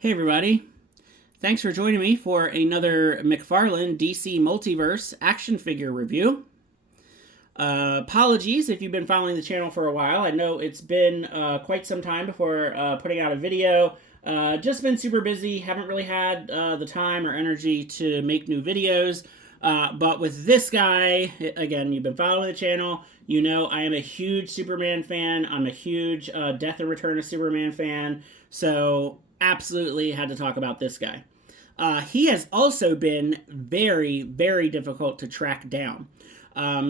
Hey everybody, thanks for joining me for another McFarlane DC Multiverse action figure review. Apologies if you've been following the channel for a while. I know it's been quite some time before putting out a video. Just been super busy, haven't really had the time or energy to make new videos. But with this guy, again, you've been following the channel, you know I am a huge Superman fan. I'm a huge Death and Return of Superman fan. So absolutely had to talk about this guy. He has also been very, very difficult to track down.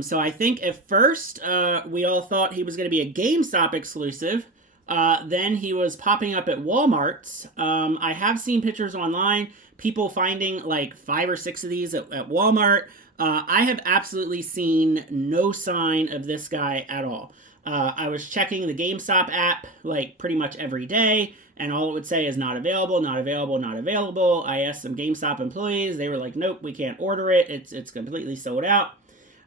So I think at first we all thought he was going to be a GameStop exclusive. Then he was popping up at Walmart's. I have seen pictures online, people finding like 5 or 6 of these at Walmart. I have absolutely seen no sign of this guy at all. I was checking the GameStop app like pretty much every day, and all it would say is not available, not available, not available. I asked some GameStop employees. They were like, nope, we can't order it. It's completely sold out.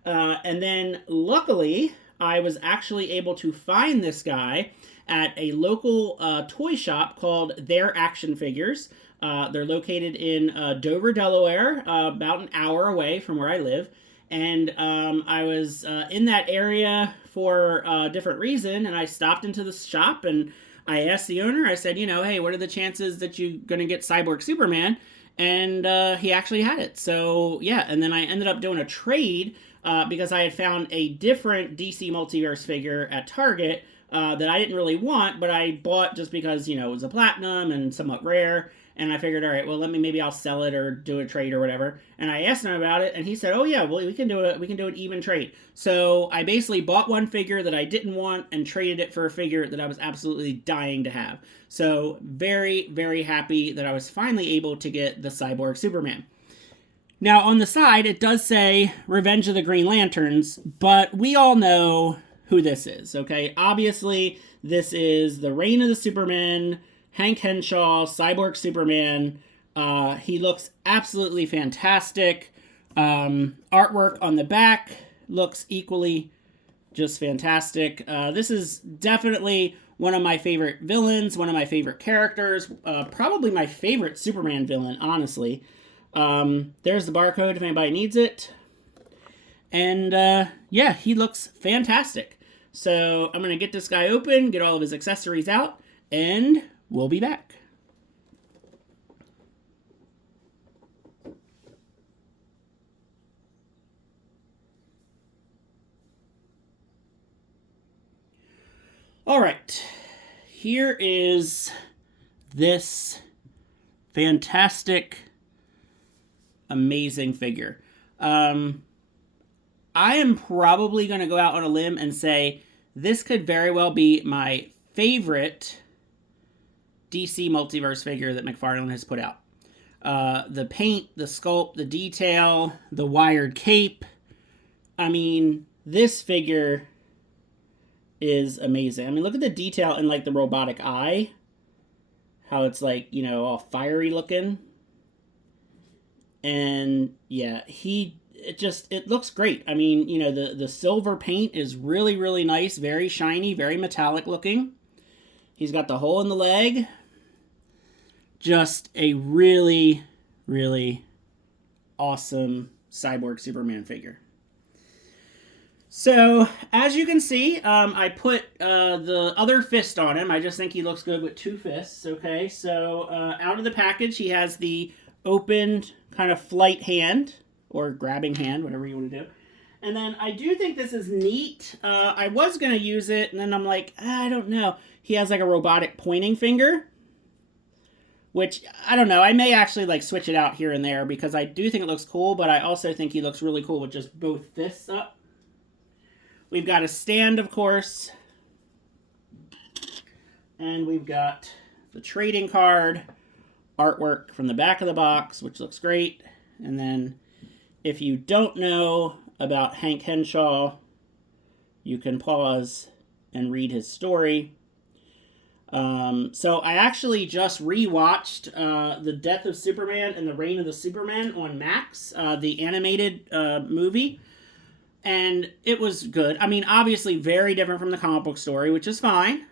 And then luckily, I was actually able to find this guy at a local toy shop called Their Action Figures. They're located in Dover, Delaware, about an hour away from where I live. And I was in that area for a different reason, and I stopped into the shop and I asked the owner, I said, hey, what are the chances that you're going to get Cyborg Superman? And he actually had it. So, yeah, and then I ended up doing a trade because I had found a different DC Multiverse figure at Target that I didn't really want, but I bought just because, it was a platinum and somewhat rare. And I figured, all right, well, maybe I'll sell it or do a trade or whatever. And I asked him about it, and he said, oh yeah, well, we can do an even trade. So I basically bought one figure that I didn't want and traded it for a figure that I was absolutely dying to have. So very, very happy that I was finally able to get the Cyborg Superman. Now on the side, it does say Revenge of the Green Lanterns, but we all know who this is, okay? Obviously, this is the Reign of the Supermen, Hank Henshaw, Cyborg Superman. He looks absolutely fantastic. Artwork on the back looks equally just fantastic. This is definitely one of my favorite villains, one of my favorite characters, probably my favorite Superman villain, honestly. There's the barcode if anybody needs it. And yeah, he looks fantastic. So I'm going to get this guy open, get all of his accessories out, and we'll be back. All right, here is this fantastic, amazing figure. I am probably going to go out on a limb and say this could very well be my favorite DC Multiverse figure that McFarlane has put out. The paint, the sculpt, the detail, the wired cape. I mean, this figure is amazing. I mean, look at the detail in like the robotic eye. How it's like, all fiery looking. And yeah, it looks great. I mean, the silver paint is really, really nice, very shiny, very metallic looking. He's got the hole in the leg. Just a really, really awesome Cyborg Superman figure. So, as you can see, I put the other fist on him. I just think he looks good with 2 fists, okay? So, out of the package, he has the opened kind of flight hand, or grabbing hand, whatever you want to do. And then I do think this is neat. I was going to use it, and then I'm like, I don't know. He has like a robotic pointing finger, which, I don't know, I may actually like switch it out here and there because I do think it looks cool, but I also think he looks really cool with just both fists up. We've got a stand, of course. And we've got the trading card, artwork from the back of the box, which looks great. And then if you don't know about Hank Henshaw, you can pause and read his story. So I actually just rewatched The Death of Superman and the Reign of the Supermen on Max, the animated movie, and it was good. I mean, obviously very different from the comic book story, which is fine,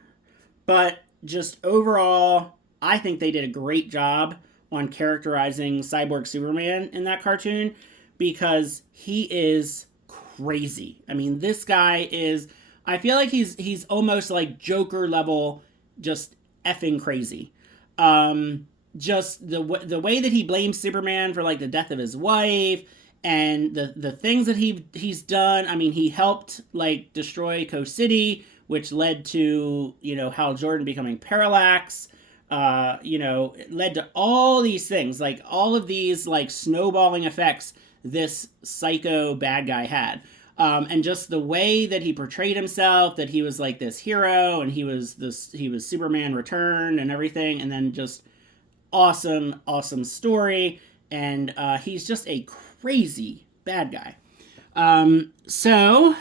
but just overall I think they did a great job on characterizing Cyborg Superman in that cartoon because he is crazy. I mean, this guy is, I feel like he's almost like Joker level, just effing crazy. Just the way that he blames Superman for like the death of his wife and the things that he's done. I mean, he helped like destroy Coast City, which led to, you know, Hal Jordan becoming Parallax. You know, it led to all these things, like all of these like snowballing effects this psycho bad guy had. And just the way that he portrayed himself, that he was like this hero and he was Superman Returned and everything, and then just awesome story, and he's just a crazy bad guy. So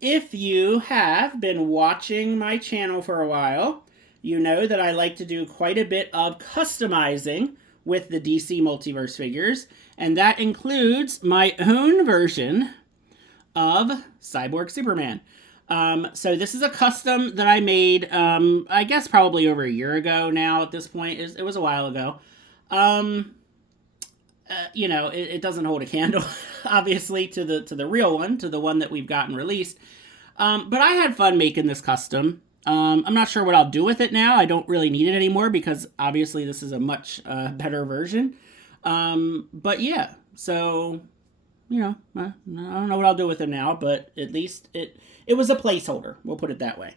if you have been watching my channel for a while, you know that I like to do quite a bit of customizing with the DC Multiverse figures, and that includes my own version of Cyborg Superman. So this is a custom that I made, I guess probably over a year ago now at this point. It was a while ago. You know, it doesn't hold a candle, obviously, to the real one, to the one that we've gotten released. But I had fun making this custom. I'm not sure what I'll do with it now. I don't really need it anymore because obviously this is a much better version. But yeah, so, you know, I don't know what I'll do with it now, but at least it was a placeholder. We'll put it that way.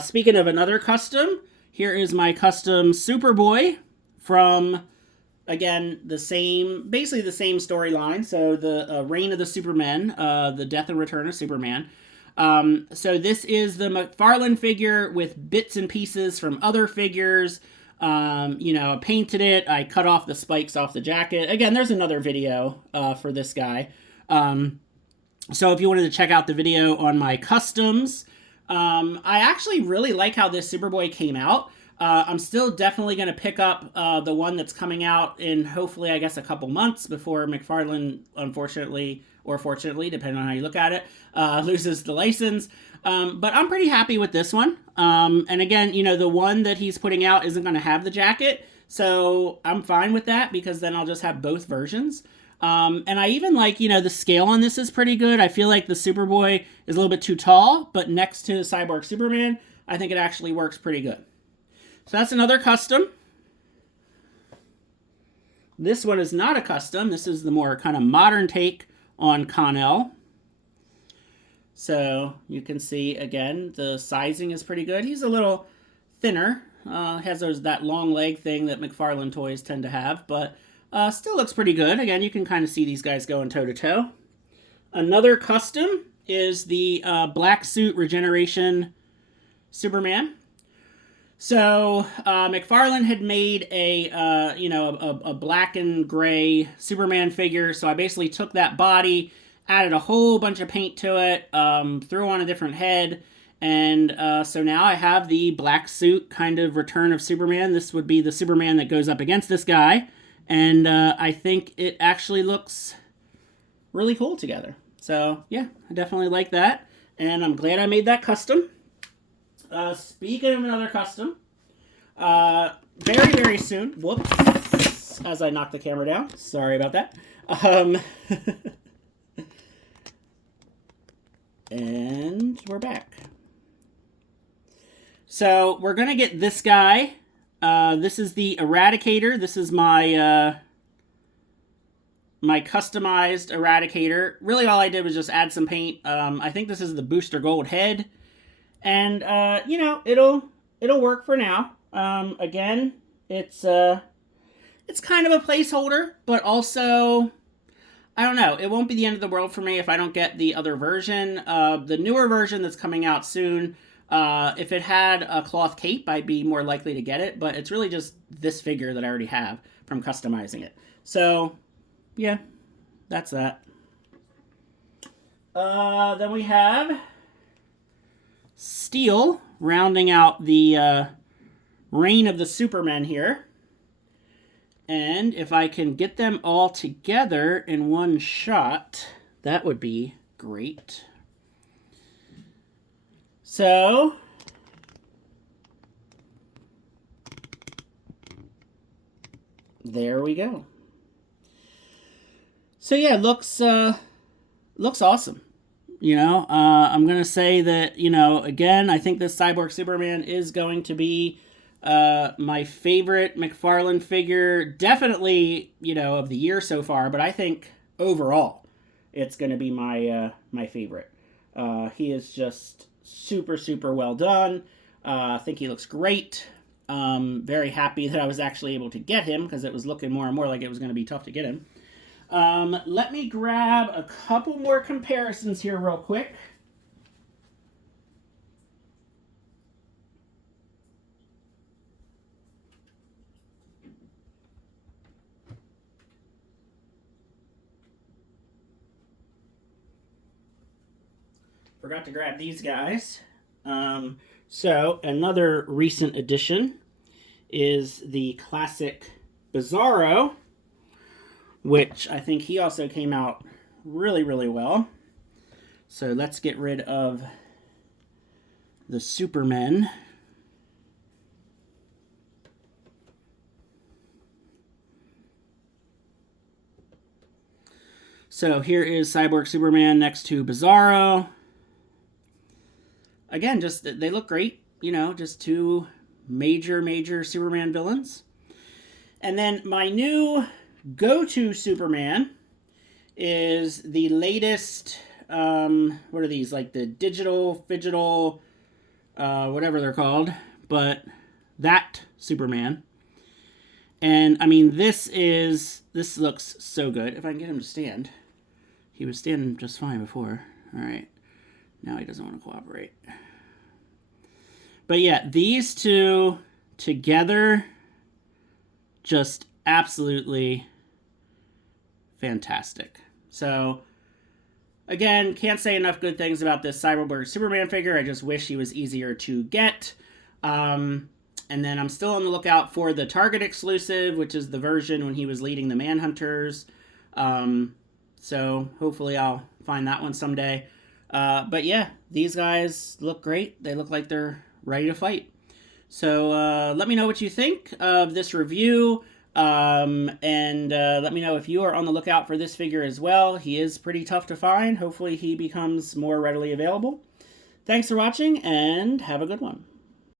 Speaking of another custom, here is my custom Superboy from, again, basically the same storyline. So the Reign of the Supermen, the Death and Return of Superman. So this is the McFarlane figure with bits and pieces from other figures. You know, I painted it. I cut off the spikes off the jacket. Again, there's another video for this guy. So if you wanted to check out the video on my customs, I actually really like how this Superboy came out. I'm still definitely going to pick up the one that's coming out in hopefully, I guess, a couple months before McFarlane, unfortunately, or fortunately, depending on how you look at it, loses the license. But I'm pretty happy with this one. And again, you know, the one that he's putting out isn't going to have the jacket. So I'm fine with that because then I'll just have both versions. And I even like, you know, the scale on this is pretty good. I feel like the Superboy is a little bit too tall, but next to Cyborg Superman, I think it actually works pretty good. So that's another custom. This one is not a custom. This is the more kind of modern take on Con-El. So you can see, again, the sizing is pretty good. He's a little thinner. Has that long leg thing that McFarlane toys tend to have, but still looks pretty good. Again, you can kind of see these guys going toe-to-toe. Another custom is the black suit regeneration Superman. So McFarlane had made a black and gray Superman figure. So I basically took that body, added a whole bunch of paint to it, threw on a different head, and so now I have the black suit kind of return of Superman. This would be the Superman that goes up against this guy, and I think it actually looks really cool together. So yeah, I definitely like that, and I'm glad I made that custom. Speaking of another custom, very, very soon, whoops, as I knocked the camera down, sorry about that, and we're back. So we're going to get this guy. This is the Eradicator. This is my my customized Eradicator. Really all I did was just add some paint. I think this is the Booster Gold head. And, you know, it'll work for now. Again, it's kind of a placeholder, but also, I don't know, it won't be the end of the world for me if I don't get the other version. The newer version that's coming out soon, if it had a cloth cape, I'd be more likely to get it, but it's really just this figure that I already have from customizing it. So, yeah, that's that. Then we have Steel, rounding out the Reign of the Supermen here. And if I can get them all together in one shot, that would be great. So, there we go. So yeah, looks awesome. You know, I'm going to say that, you know, again, I think this Cyborg Superman is going to be my favorite McFarlane figure, definitely, you know, of the year so far, but I think overall it's going to be my favorite. He is just super, super well done. I think he looks great. Very happy that I was actually able to get him, because it was looking more and more like it was going to be tough to get him. Let me grab a couple more comparisons here real quick. Forgot to grab these guys. So another recent addition is the classic Bizarro, which I think he also came out really, really well. So let's get rid of the Supermen. So here is Cyborg Superman next to Bizarro. Again, just they look great, you know, just two major Superman villains. And then my new go-to Superman is the latest, what are these, like the digital, phygital, whatever they're called, but that Superman. And, I mean, this looks so good. If I can get him to stand. He was standing just fine before. All right. Now he doesn't want to cooperate. But yeah, these two together, just absolutely fantastic. So, again, can't say enough good things about this Cyborg Superman figure. I just wish he was easier to get. And then I'm still on the lookout for the Target exclusive, which is the version when he was leading the Manhunters. So hopefully I'll find that one someday. But yeah, these guys look great. They look like they're ready to fight. So let me know what you think of this review. And let me know if you are on the lookout for this figure as well. He is pretty tough to find. Hopefully he becomes more readily available. Thanks for watching, and have a good one.